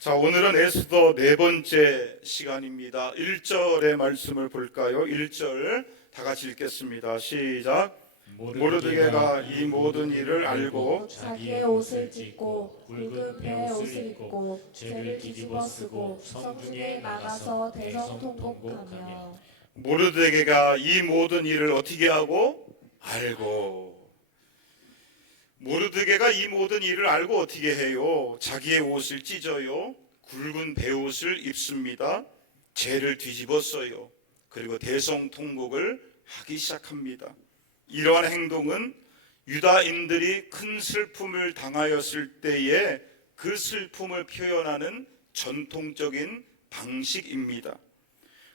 자, 오늘은 에스더 네 번째 시간입니다. 1절의 말씀을 볼까요? 1절 다 같이 읽겠습니다. 시작. 모르드게가 이 모든 일을 알고 자기의 옷을 찢고 굵은 베옷을 입고 죄를 뒤집어 쓰고 성중에 나가서 대성통곡하며. 모르드게가 이 모든 일을 어떻게 하고? 알고. 모르드게가 이 모든 일을 알고 어떻게 해요? 자기의 옷을 찢어요. 굵은 베옷을 입습니다. 죄를 뒤집어 써요. 그리고 대성통곡을 하기 시작합니다. 이러한 행동은 유다인들이 큰 슬픔을 당하였을 때에 그 슬픔을 표현하는 전통적인 방식입니다.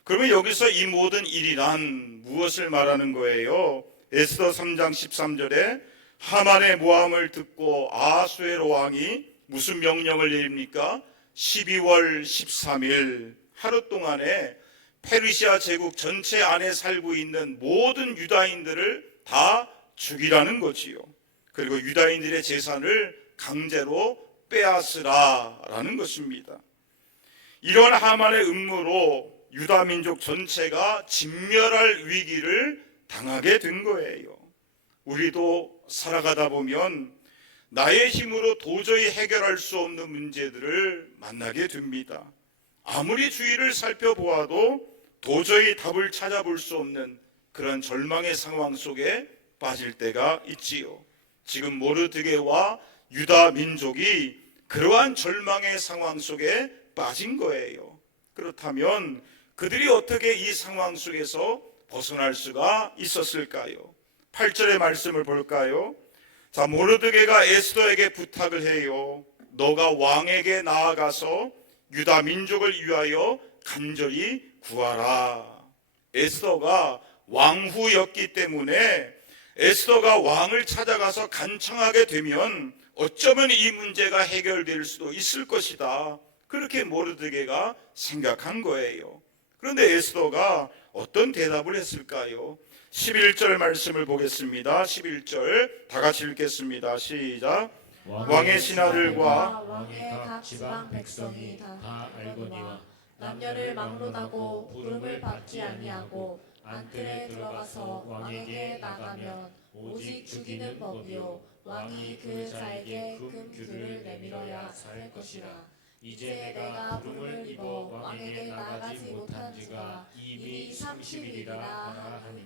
그러면 여기서 이 모든 일이란 무엇을 말하는 거예요? 에스더 3장 13절에 하만의 모함을 듣고 아하수에로 왕이 무슨 명령을 내립니까? 12월 13일 하루 동안에 페르시아 제국 전체 안에 살고 있는 모든 유다인들을 다 죽이라는 거지요. 그리고 유다인들의 재산을 강제로 빼앗으라라는 것입니다. 이런 하만의 음모로 유다 민족 전체가 진멸할 위기를 당하게 된 거예요. 우리도 살아가다 보면 나의 힘으로 도저히 해결할 수 없는 문제들을 만나게 됩니다. 아무리 주위를 살펴보아도 도저히 답을 찾아볼 수 없는 그런 절망의 상황 속에 빠질 때가 있지요. 지금 모르드게와 유다 민족이 그러한 절망의 상황 속에 빠진 거예요. 그렇다면 그들이 어떻게 이 상황 속에서 벗어날 수가 있었을까요? 8절의 말씀을 볼까요? 자, 모르드게가 에스더에게 부탁을 해요. 너가 왕에게 나아가서 유다 민족을 위하여 간절히 구하라. 에스더가 왕후였기 때문에 에스더가 왕을 찾아가서 간청하게 되면 어쩌면 이 문제가 해결될 수도 있을 것이다. 그렇게 모르드게가 생각한 거예요. 그런데 에스더가 어떤 대답을 했을까요? 11절 말씀을 보겠습니다. 11절 다 같이 읽겠습니다. 시작. 왕의 신하들과 왕의 각 지방 백성이 다 알거니와 남녀를 막론하고 부름을 받지 아니하고 안뜰에 들어가서 왕에게 나가면 오직 죽이는 법이요 왕이 그 자에게 금규를 내밀어야 살 것이라. 이제 내가 부름을 입어 왕에게 나가지 못한 지가 이미 30일이라 하니.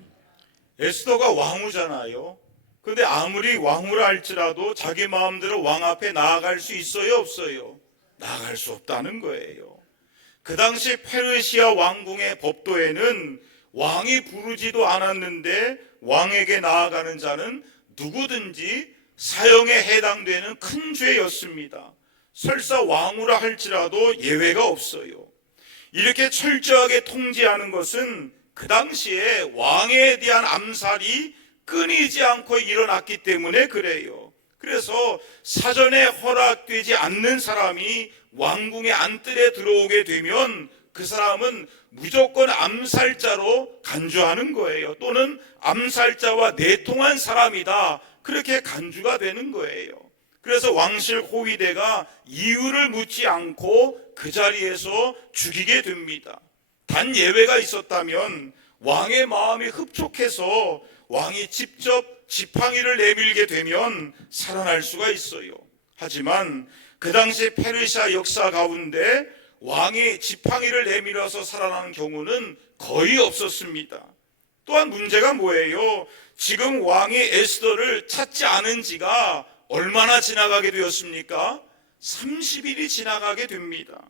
에스더가 왕후잖아요. 그런데 아무리 왕후라 할지라도 자기 마음대로 왕 앞에 나아갈 수 있어요, 없어요? 나아갈 수 없다는 거예요. 그 당시 페르시아 왕궁의 법도에는 왕이 부르지도 않았는데 왕에게 나아가는 자는 누구든지 사형에 해당되는 큰 죄였습니다. 설사 왕후라 할지라도 예외가 없어요. 이렇게 철저하게 통제하는 것은 그 당시에 왕에 대한 암살이 끊이지 않고 일어났기 때문에 그래요. 그래서 사전에 허락되지 않는 사람이 왕궁의 안뜰에 들어오게 되면 그 사람은 무조건 암살자로 간주하는 거예요. 또는 암살자와 내통한 사람이다. 그렇게 간주가 되는 거예요. 그래서 왕실 호위대가 이유를 묻지 않고 그 자리에서 죽이게 됩니다. 단 예외가 있었다면 왕의 마음이 흡족해서 왕이 직접 지팡이를 내밀게 되면 살아날 수가 있어요. 하지만 그 당시 페르시아 역사 가운데 왕이 지팡이를 내밀어서 살아나는 경우는 거의 없었습니다. 또한 문제가 뭐예요? 지금 왕이 에스더를 찾지 않은 지가 얼마나 지나가게 되었습니까? 30일이 지나가게 됩니다.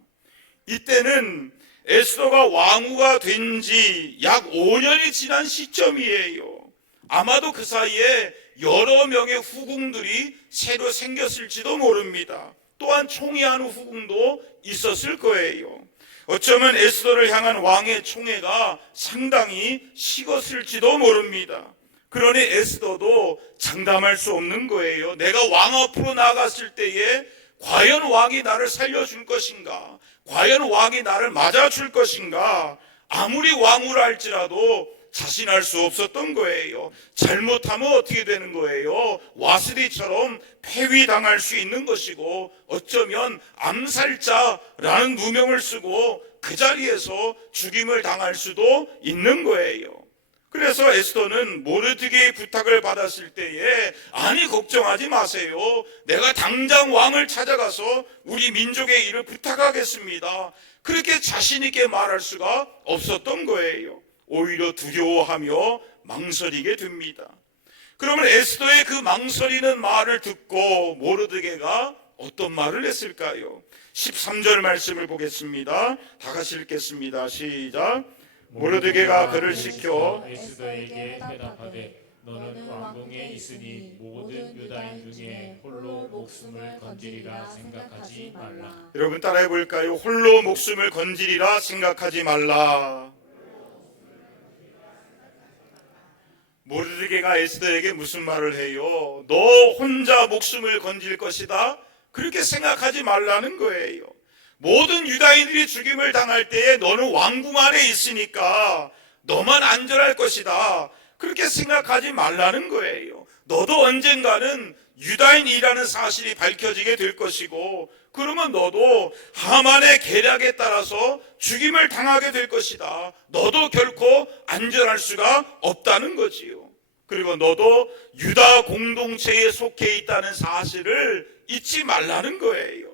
이때는 에스더가 왕후가 된 지 약 5년이 지난 시점이에요. 아마도 그 사이에 여러 명의 후궁들이 새로 생겼을지도 모릅니다. 또한 총애하는 후궁도 있었을 거예요. 어쩌면 에스더를 향한 왕의 총애가 상당히 식었을지도 모릅니다. 그러니 에스더도 장담할 수 없는 거예요. 내가 왕 앞으로 나갔을 때에 과연 왕이 나를 살려줄 것인가? 과연 왕이 나를 맞아줄 것인가? 아무리 왕후라 할지라도 자신할 수 없었던 거예요. 잘못하면 어떻게 되는 거예요? 와스리처럼 폐위당할 수 있는 것이고, 어쩌면 암살자라는 누명을 쓰고 그 자리에서 죽임을 당할 수도 있는 거예요. 그래서 에스더는 모르드게의 부탁을 받았을 때에, 아니 걱정하지 마세요, 내가 당장 왕을 찾아가서 우리 민족의 일을 부탁하겠습니다, 그렇게 자신 있게 말할 수가 없었던 거예요. 오히려 두려워하며 망설이게 됩니다. 그러면 에스더의 그 망설이는 말을 듣고 모르드게가 어떤 말을 했을까요? 13절 말씀을 보겠습니다. 다 같이 읽겠습니다. 시작. 모르드게가 그를 시켜 에스더에게 대답하되 너는 왕궁에 있으니 모든 유다인 중에 홀로 목숨을 건지리라 생각하지 말라. 여러분 따라해 볼까요? 홀로 목숨을 건지리라 생각하지 말라. 모르드게가 에스더에게 무슨 말을 해요? 너 혼자 목숨을 건질 것이다, 그렇게 생각하지 말라는 거예요. 모든 유다인들이 죽임을 당할 때에 너는 왕궁 안에 있으니까 너만 안전할 것이다, 그렇게 생각하지 말라는 거예요. 너도 언젠가는 유다인이라는 사실이 밝혀지게 될 것이고, 그러면 너도 하만의 계략에 따라서 죽임을 당하게 될 것이다. 너도 결코 안전할 수가 없다는 거지요. 그리고 너도 유다 공동체에 속해 있다는 사실을 잊지 말라는 거예요.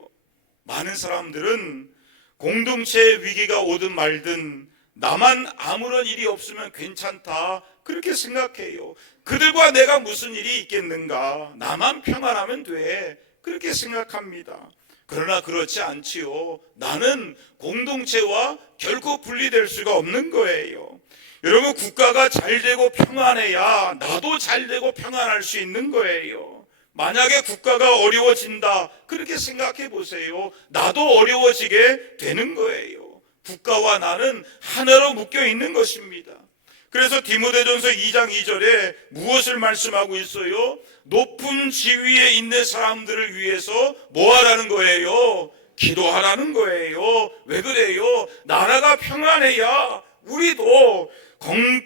많은 사람들은 공동체의 위기가 오든 말든 나만 아무런 일이 없으면 괜찮다, 그렇게 생각해요. 그들과 내가 무슨 일이 있겠는가, 나만 평안하면 돼, 그렇게 생각합니다. 그러나 그렇지 않지요. 나는 공동체와 결코 분리될 수가 없는 거예요. 여러분, 국가가 잘 되고 평안해야 나도 잘 되고 평안할 수 있는 거예요. 만약에 국가가 어려워진다, 그렇게 생각해 보세요. 나도 어려워지게 되는 거예요. 국가와 나는 하나로 묶여 있는 것입니다. 그래서 디모데전서 2장 2절에 무엇을 말씀하고 있어요? 높은 지위에 있는 사람들을 위해서 뭐 하라는 거예요? 기도하라는 거예요. 왜 그래요? 나라가 평안해야 우리도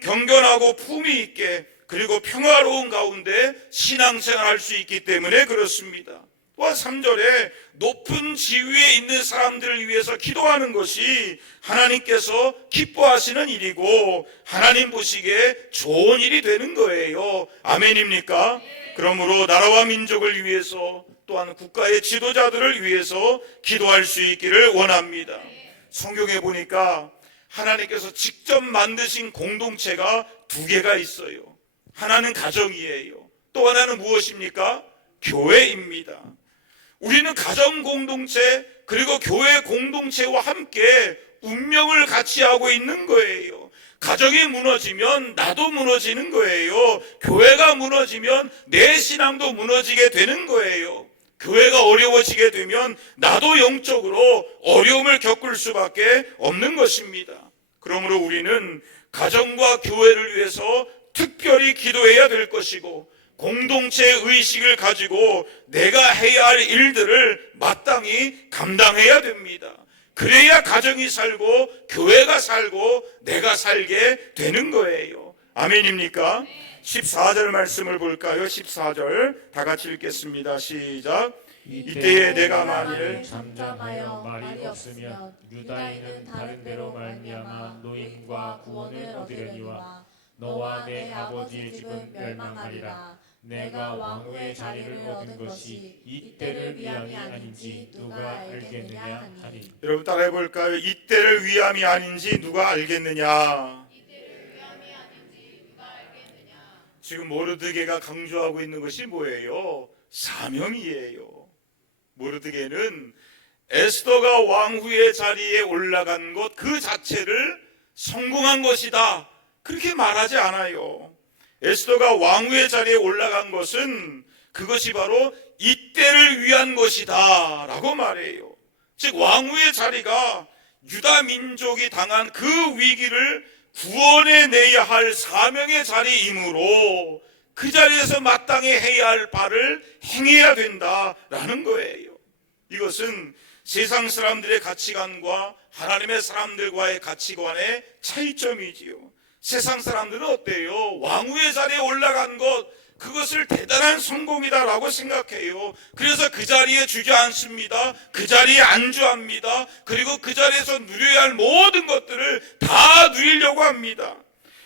경건하고 품위 있게, 그리고 평화로운 가운데 신앙생활할 수 있기 때문에 그렇습니다. 또한 3절에 높은 지위에 있는 사람들을 위해서 기도하는 것이 하나님께서 기뻐하시는 일이고 하나님 보시기에 좋은 일이 되는 거예요. 아멘입니까? 그러므로 나라와 민족을 위해서, 또한 국가의 지도자들을 위해서 기도할 수 있기를 원합니다. 성경에 보니까 하나님께서 직접 만드신 공동체가 두 개가 있어요. 하나는 가정이에요. 또 하나는 무엇입니까? 교회입니다. 우리는 가정 공동체, 그리고 교회 공동체와 함께 운명을 같이 하고 있는 거예요. 가정이 무너지면 나도 무너지는 거예요. 교회가 무너지면 내 신앙도 무너지게 되는 거예요. 교회가 어려워지게 되면 나도 영적으로 어려움을 겪을 수밖에 없는 것입니다. 그러므로 우리는 가정과 교회를 위해서 특별히 기도해야 될 것이고, 공동체 의식을 가지고 내가 해야 할 일들을 마땅히 감당해야 됩니다. 그래야 가정이 살고 교회가 살고 내가 살게 되는 거예요. 아멘입니까? 14절 말씀을 볼까요? 14절 다 같이 읽겠습니다. 시작. 이때에 내가 만일 잠잠하여 말이 없으면 유다인은 다른 데로 말미암아 노임과 구원을 얻으려니와 너와 내 아버지의 집은 멸망하리라. 내가 왕후의 자리를 얻은 것이 이때를 위함이 아닌지 누가 알겠느냐 하니. 여러분 따라해 볼까요? 이때를 위함이 아닌지 누가 알겠느냐. 지금 모르드게가 강조하고 있는 것이 뭐예요? 사명이에요. 모르드게는 에스더가 왕후의 자리에 올라간 것 그 자체를 성공한 것이다, 그렇게 말하지 않아요. 에스더가 왕후의 자리에 올라간 것은 그것이 바로 이때를 위한 것이다 라고 말해요. 즉 왕후의 자리가 유다 민족이 당한 그 위기를 구원해내야 할 사명의 자리이므로 그 자리에서 마땅히 해야 할 바를 행해야 된다라는 거예요. 이것은 세상 사람들의 가치관과 하나님의 사람들과의 가치관의 차이점이지요. 세상 사람들은 어때요? 왕후의 자리에 올라간 것, 그것을 대단한 성공이다라고 생각해요. 그래서 그 자리에 주저앉습니다. 그 자리에 안주합니다. 그리고 그 자리에서 누려야 할 모든 것들을 다 누리려고 합니다.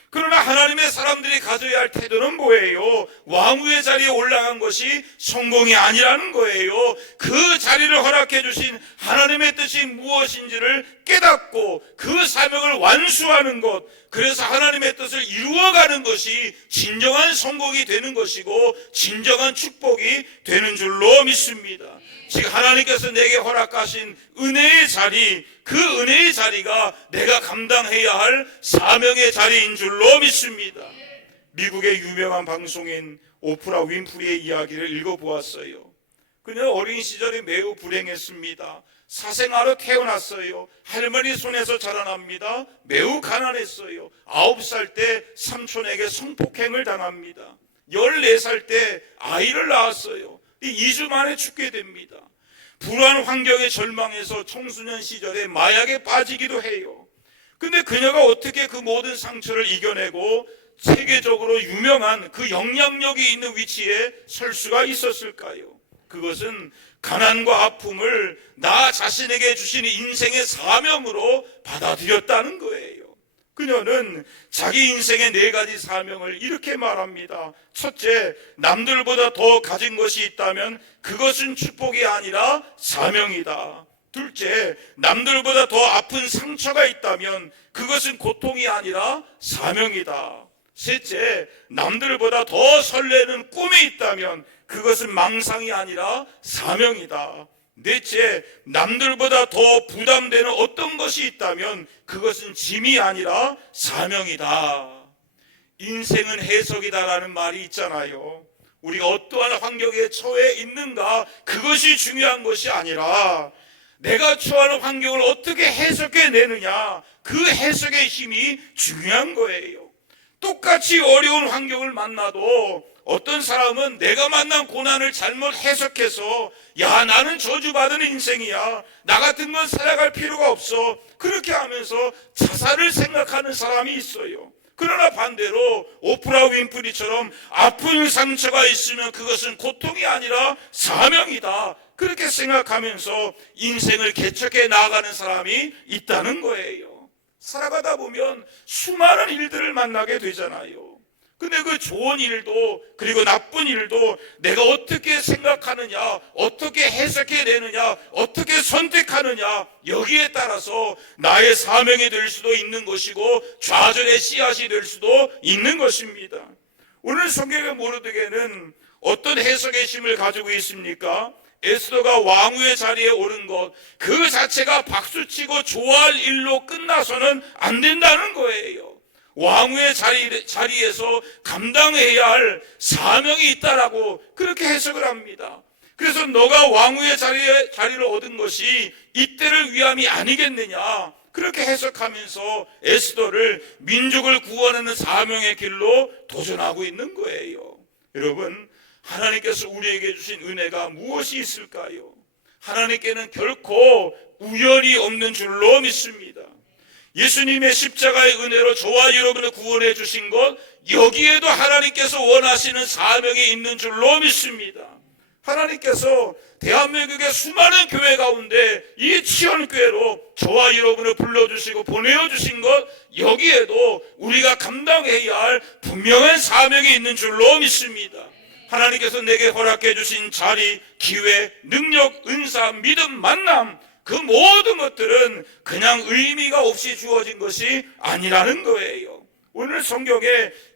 그러나 하나님의 사람들이 가져야 할 태도는 뭐예요? 왕후의 자리에 올라간 것이 성공이 아니라는 거예요. 그 자리를 허락해 주신 하나님의 뜻이 무엇인지를 깨닫고 그 사명을 완수하는 것, 그래서 하나님의 뜻을 이루어가는 것이 진정한 성공이 되는 것이고 진정한 축복이 되는 줄로 믿습니다. 즉 하나님께서 내게 허락하신 은혜의 자리, 그 은혜의 자리가 내가 감당해야 할 사명의 자리인 줄로 믿습니다. 미국의 유명한 방송인 오프라 윈프리의 이야기를 읽어보았어요. 그녀는 어린 시절에 매우 불행했습니다. 사생아로 태어났어요. 할머니 손에서 자라납니다. 매우 가난했어요. 9살 때 삼촌에게 성폭행을 당합니다. 14살 때 아이를 낳았어요. 2주 만에 죽게 됩니다. 불우한 환경에 절망해서 청소년 시절에 마약에 빠지기도 해요. 근데 그녀가 어떻게 그 모든 상처를 이겨내고 세계적으로 유명한 그 영향력이 있는 위치에 설 수가 있었을까요? 그것은 가난과 아픔을 나 자신에게 주신 인생의 사명으로 받아들였다는 거예요. 그녀는 자기 인생의 4가지 사명을 이렇게 말합니다. 첫째, 남들보다 더 가진 것이 있다면 그것은 축복이 아니라 사명이다. 둘째, 남들보다 더 아픈 상처가 있다면 그것은 고통이 아니라 사명이다. 셋째, 남들보다 더 설레는 꿈이 있다면 그것은 망상이 아니라 사명이다. 넷째, 남들보다 더 부담되는 어떤 것이 있다면 그것은 짐이 아니라 사명이다. 인생은 해석이다라는 말이 있잖아요. 우리가 어떠한 환경에 처해 있는가, 그것이 중요한 것이 아니라 내가 처하는 환경을 어떻게 해석해내느냐, 그 해석의 힘이 중요한 거예요. 똑같이 어려운 환경을 만나도 어떤 사람은 내가 만난 고난을 잘못 해석해서 야, 나는 저주받은 인생이야, 나 같은 건 살아갈 필요가 없어, 그렇게 하면서 자살을 생각하는 사람이 있어요. 그러나 반대로 오프라 윈프리처럼 아픈 상처가 있으면 그것은 고통이 아니라 사명이다, 그렇게 생각하면서 인생을 개척해 나아가는 사람이 있다는 거예요. 살아가다 보면 수많은 일들을 만나게 되잖아요. 근데 그 좋은 일도 그리고 나쁜 일도 내가 어떻게 생각하느냐, 어떻게 해석해내느냐, 어떻게 선택하느냐, 여기에 따라서 나의 사명이 될 수도 있는 것이고 좌절의 씨앗이 될 수도 있는 것입니다. 오늘 성경의 모르드게는 어떤 해석의 힘을 가지고 있습니까? 에스더가 왕후의 자리에 오른 것, 그 자체가 박수치고 좋아할 일로 끝나서는 안 된다는 거예요. 왕후의 자리에서 감당해야 할 사명이 있다라고 그렇게 해석을 합니다. 그래서 너가 왕후의 자리를 얻은 것이 이때를 위함이 아니겠느냐, 그렇게 해석하면서 에스더를 민족을 구원하는 사명의 길로 도전하고 있는 거예요. 여러분, 하나님께서 우리에게 주신 은혜가 무엇이 있을까요? 하나님께는 결코 우연이 없는 줄로 믿습니다. 예수님의 십자가의 은혜로 저와 여러분을 구원해 주신 것, 여기에도 하나님께서 원하시는 사명이 있는 줄로 믿습니다. 하나님께서 대한민국의 수많은 교회 가운데 이 치원교회로 저와 여러분을 불러주시고 보내주신 것, 여기에도 우리가 감당해야 할 분명한 사명이 있는 줄로 믿습니다. 하나님께서 내게 허락해 주신 자리, 기회, 능력, 은사, 믿음, 만남, 그 모든 것들은 그냥 의미가 없이 주어진 것이 아니라는 거예요. 오늘 성경에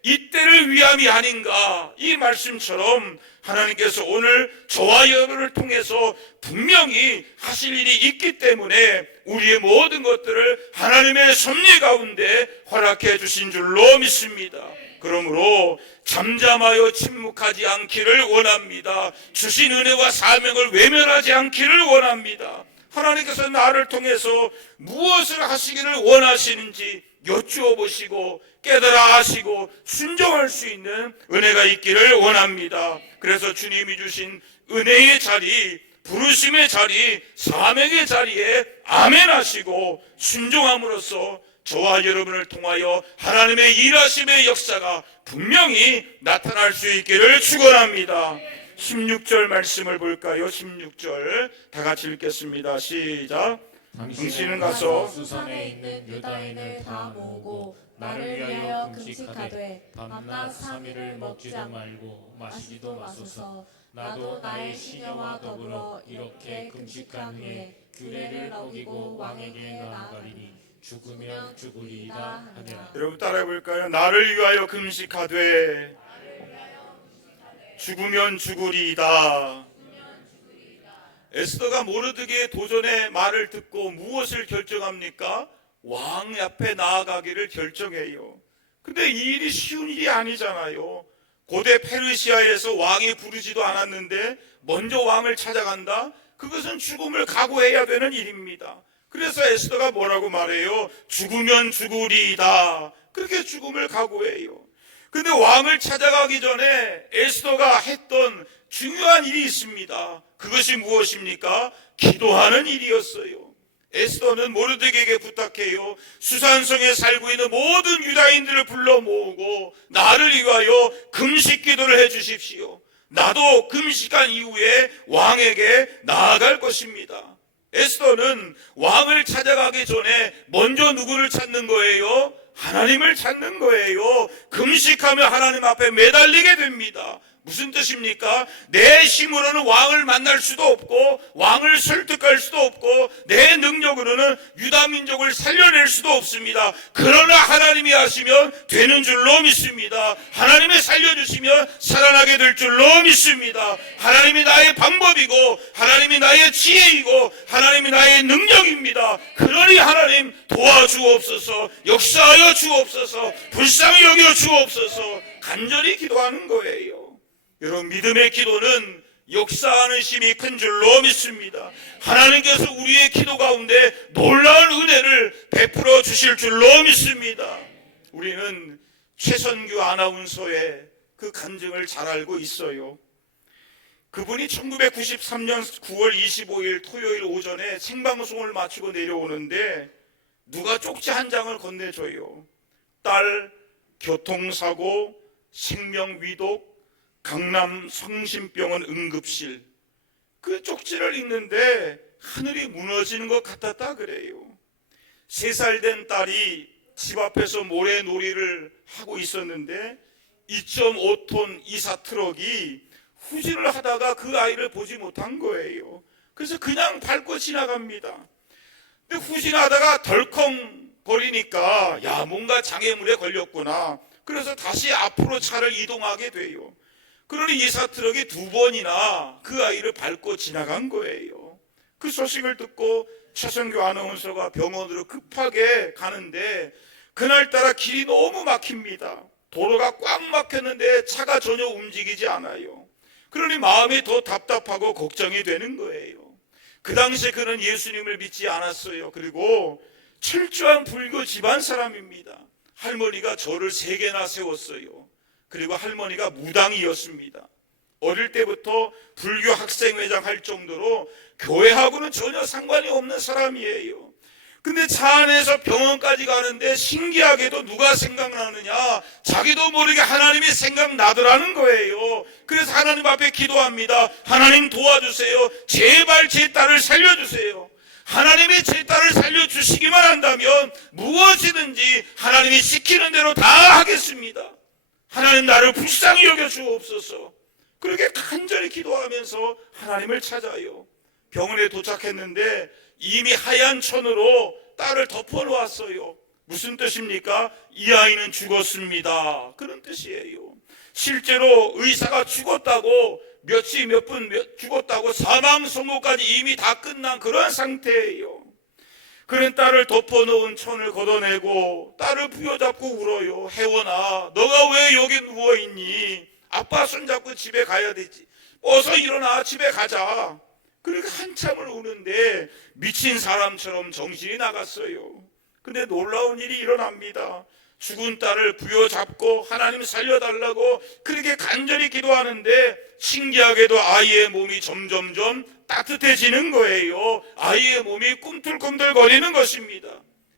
이때를 위함이 아닌가, 이 말씀처럼 하나님께서 오늘 저와 여러분을 통해서 분명히 하실 일이 있기 때문에 우리의 모든 것들을 하나님의 섭리 가운데 허락해 주신 줄로 믿습니다. 그러므로 잠잠하여 침묵하지 않기를 원합니다. 주신 은혜와 사명을 외면하지 않기를 원합니다. 하나님께서 나를 통해서 무엇을 하시기를 원하시는지 여쭈어 보시고 깨달아 하시고 순종할 수 있는 은혜가 있기를 원합니다. 그래서 주님이 주신 은혜의 자리, 부르심의 자리, 사명의 자리에 아멘 하시고 순종함으로써 저와 여러분을 통하여 하나님의 일하심의 역사가 분명히 나타날 수 있기를 축원합니다. 16절 말씀을 볼까요? 16절 다 같이 읽겠습니다. 시작. 당신은 가서 수산에 있는 유다인을 다 모으고 나를 위하여 금식하되 밤낮 3일을 먹지도 말고 마시지도 마소서. 나도 나의 시녀와 더불어 이렇게 금식한 후에 규례를 어기고 왕에게 나아가리니 죽으면 죽으리이다 하니라. 여러분 따라해 볼까요? 나를 위하여 금식하되 죽으면 죽으리이다. 에스더가 모르드게의 도전의 말을 듣고 무엇을 결정합니까? 왕 앞에 나아가기를 결정해요. 근데 이 일이 쉬운 일이 아니잖아요. 고대 페르시아에서 왕이 부르지도 않았는데 먼저 왕을 찾아간다? 그것은 죽음을 각오해야 되는 일입니다. 그래서 에스더가 뭐라고 말해요? 죽으면 죽으리이다. 그렇게 죽음을 각오해요. 근데 왕을 찾아가기 전에 에스더가 했던 중요한 일이 있습니다. 그것이 무엇입니까? 기도하는 일이었어요. 에스더는 모르드게에게 부탁해요. 수산성에 살고 있는 모든 유다인들을 불러 모으고 나를 위하여 금식 기도를 해 주십시오. 나도 금식한 이후에 왕에게 나아갈 것입니다. 에스더는 왕을 찾아가기 전에 먼저 누구를 찾는 거예요? 하나님을 찾는 거예요. 금식하며 하나님 앞에 매달리게 됩니다. 무슨 뜻입니까? 내 힘으로는 왕을 만날 수도 없고 왕을 설득할 수도 없고 내 능력으로는 유다 민족을 살려낼 수도 없습니다. 그러나 하나님이 하시면 되는 줄로 믿습니다. 하나님이 살려주시면 살아나게 될 줄로 믿습니다. 하나님이 나의 방법이고 하나님이 나의 지혜이고 하나님이 나의 능력입니다. 그러니 하나님 도와주옵소서, 역사하여 주옵소서, 불쌍히 여겨 주옵소서 간절히 기도하는 거예요. 여러분 믿음의 기도는 역사하는 힘이 큰 줄로 믿습니다. 하나님께서 우리의 기도 가운데 놀라운 은혜를 베풀어 주실 줄로 믿습니다. 우리는 최선규 아나운서의 그 간증을 잘 알고 있어요. 그분이 1993년 9월 25일 토요일 오전에 생방송을 마치고 내려오는데 누가 쪽지 한 장을 건네줘요. 딸 교통사고 생명위독 강남 성심병원 응급실. 그 쪽지를 읽는데 하늘이 무너지는 것 같았다 그래요. 3살 된 딸이 집 앞에서 모래놀이를 하고 있었는데 2.5톤 이사 트럭이 후진을 하다가 그 아이를 보지 못한 거예요. 그래서 그냥 밟고 지나갑니다. 근데 후진하다가 덜컹 거리니까 야 뭔가 장애물에 걸렸구나. 그래서 다시 앞으로 차를 이동하게 돼요. 그러니 이사 트럭이 2번이나 그 아이를 밟고 지나간 거예요. 그 소식을 듣고 최선규 아나운서가 병원으로 급하게 가는데 그날따라 길이 너무 막힙니다. 도로가 꽉 막혔는데 차가 전혀 움직이지 않아요. 그러니 마음이 더 답답하고 걱정이 되는 거예요. 그 당시에 그는 예수님을 믿지 않았어요. 그리고 철저한 불교 집안 사람입니다. 할머니가 절을 3개나 세웠어요. 그리고 할머니가 무당이었습니다. 어릴 때부터 불교 학생회장 할 정도로 교회하고는 전혀 상관이 없는 사람이에요. 근데 차 안에서 병원까지 가는데 신기하게도 누가 생각나느냐? 자기도 모르게 하나님이 생각나더라는 거예요. 그래서 하나님 앞에 기도합니다. 하나님 도와주세요. 제발 제 딸을 살려주세요. 하나님이 제 딸을 살려주시기만 한다면 무엇이든지 하나님이 시키는 대로 다 하겠습니다. 하나님 나를 불쌍히 여겨 주옵소서. 그렇게 간절히 기도하면서 하나님을 찾아요. 병원에 도착했는데 이미 하얀 천으로 딸을 덮어놓았어요. 무슨 뜻입니까? 이 아이는 죽었습니다. 그런 뜻이에요. 실제로 의사가 죽었다고 며칠 몇 분 죽었다고 사망 선고까지 이미 다 끝난 그런 상태예요. 그는 딸을 덮어놓은 천을 걷어내고 딸을 부여잡고 울어요. 혜원아, 너가 왜 여기 누워있니? 아빠 손잡고 집에 가야 되지. 어서 일어나, 집에 가자. 그렇게 한참을 우는데 미친 사람처럼 정신이 나갔어요. 근데 놀라운 일이 일어납니다. 죽은 딸을 부여잡고 하나님 살려달라고 그렇게 간절히 기도하는데 신기하게도 아이의 몸이 점점점 따뜻해지는 거예요. 아이의 몸이 꿈틀꿈틀 거리는 것입니다.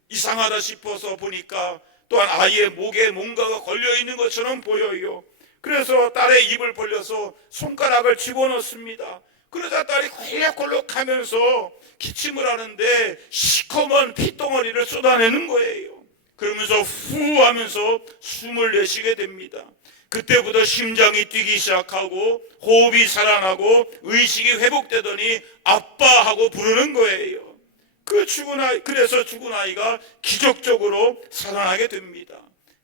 이상하다 싶어서 보니까 또한 아이의 목에 뭔가가 걸려 있는 것처럼 보여요. 그래서 딸의 입을 벌려서 손가락을 집어넣습니다. 그러자 딸이 콜록콜록하면서 기침을 하는데 시커먼 핏덩어리를 쏟아내는 거예요. 그러면서 후 하면서 숨을 내쉬게 됩니다. 그때부터 심장이 뛰기 시작하고 호흡이 살아나고 의식이 회복되더니 아빠 하고 부르는 거예요. 그래서 죽은 아이가 기적적으로 살아나게 됩니다.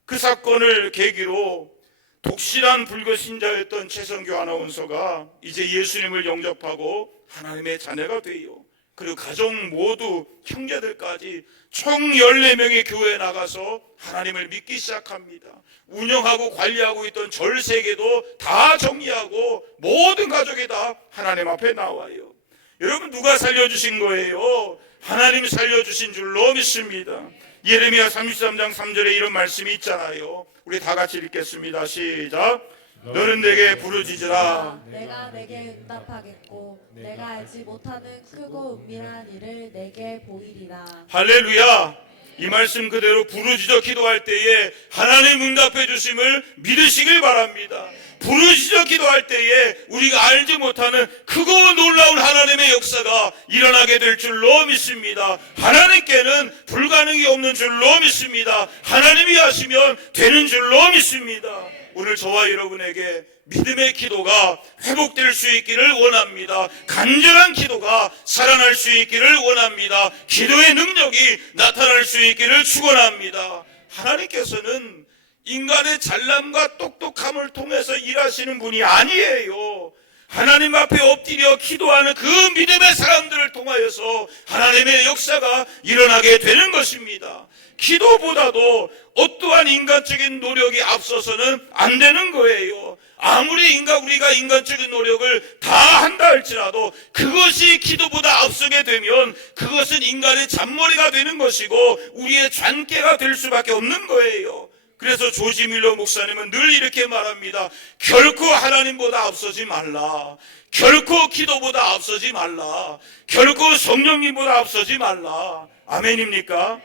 그 사건을 계기로 독실한 불교 신자였던 최성교 아나운서가 이제 예수님을 영접하고 하나님의 자녀가 돼요. 그리고 가정 모두 형제들까지 총 14명의 교회에 나가서 하나님을 믿기 시작합니다. 운영하고 관리하고 있던 절 3개도 다 정리하고 모든 가족이 다 하나님 앞에 나와요. 여러분, 누가 살려주신 거예요? 하나님이 살려주신 줄로 믿습니다. 예레미야 33장 3절에 이런 말씀이 있잖아요. 우리 다 같이 읽겠습니다. 시작. 너는 내게 부르짖으라. 내가 내게 응답하겠고 내가 알지 못하는 크고 은밀한 일을 내게 보이리라. 할렐루야. 이 말씀 그대로 부르짖어 기도할 때에 하나님 응답해 주심을 믿으시길 바랍니다. 부르짖어 기도할 때에 우리가 알지 못하는 크고 놀라운 하나님의 역사가 일어나게 될 줄로 믿습니다. 하나님께는 불가능이 없는 줄로 믿습니다. 하나님이 하시면 되는 줄로 믿습니다. 오늘 저와 여러분에게 믿음의 기도가 회복될 수 있기를 원합니다. 간절한 기도가 살아날 수 있기를 원합니다. 기도의 능력이 나타날 수 있기를 축원합니다. 하나님께서는 인간의 잘남과 똑똑함을 통해서 일하시는 분이 아니에요. 하나님 앞에 엎드려 기도하는 그 믿음의 사람들을 통하여서 하나님의 역사가 일어나게 되는 것입니다. 기도보다도 어떠한 인간적인 노력이 앞서서는 안 되는 거예요. 아무리 우리가 인간적인 노력을 다 한다 할지라도 그것이 기도보다 앞서게 되면 그것은 인간의 잔머리가 되는 것이고 우리의 잔꾀가 될 수밖에 없는 거예요. 그래서 조지 밀러 목사님은 늘 이렇게 말합니다. 결코 하나님보다 앞서지 말라. 결코 기도보다 앞서지 말라. 결코 성령님보다 앞서지 말라. 아멘입니까?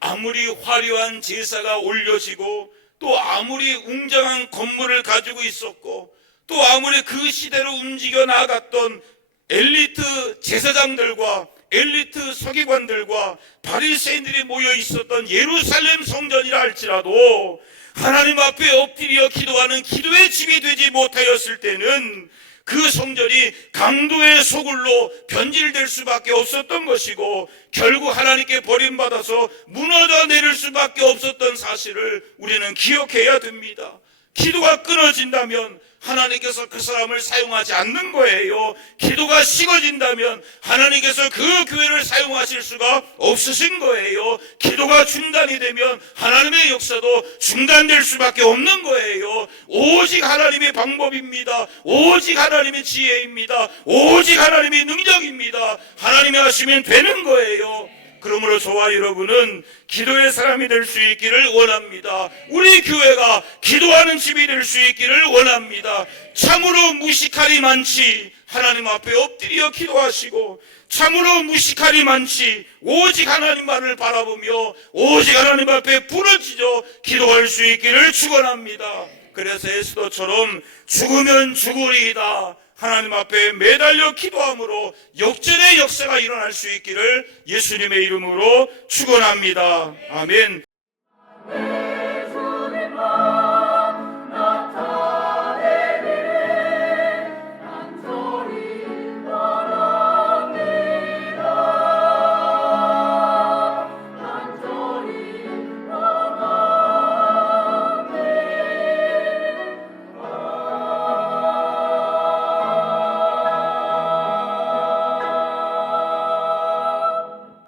아무리 화려한 제사가 올려지고 또 아무리 웅장한 건물을 가지고 있었고 또 아무리 그 시대로 움직여 나갔던 엘리트 제사장들과 엘리트 서기관들과 바리새인들이 모여 있었던 예루살렘 성전이라 할지라도 하나님 앞에 엎드려 기도하는 기도의 집이 되지 못하였을 때는 그 성전이 강도의 소굴로 변질될 수밖에 없었던 것이고 결국 하나님께 버림받아서 무너져 내릴 수밖에 없었던 사실을 우리는 기억해야 됩니다. 기도가 끊어진다면 하나님께서 그 사람을 사용하지 않는 거예요. 기도가 식어진다면 하나님께서 그 교회를 사용하실 수가 없으신 거예요. 기도가 중단이 되면 하나님의 역사도 중단될 수밖에 없는 거예요. 오직 하나님의 방법입니다. 오직 하나님의 지혜입니다. 오직 하나님의 능력입니다. 하나님이 하시면 되는 거예요. 그러므로 저와 여러분은 기도의 사람이 될 수 있기를 원합니다. 우리 교회가 기도하는 집이 될 수 있기를 원합니다. 참으로 무식할이 많지 하나님 앞에 엎드려 기도하시고 참으로 무식할이 많지 오직 하나님만을 바라보며 오직 하나님 앞에 부르짖어 기도할 수 있기를 축원합니다. 그래서 에스더처럼 죽으면 죽으리이다 하나님 앞에 매달려 기도함으로 역전의 역사가 일어날 수 있기를 예수님의 이름으로 축원합니다. 아멘.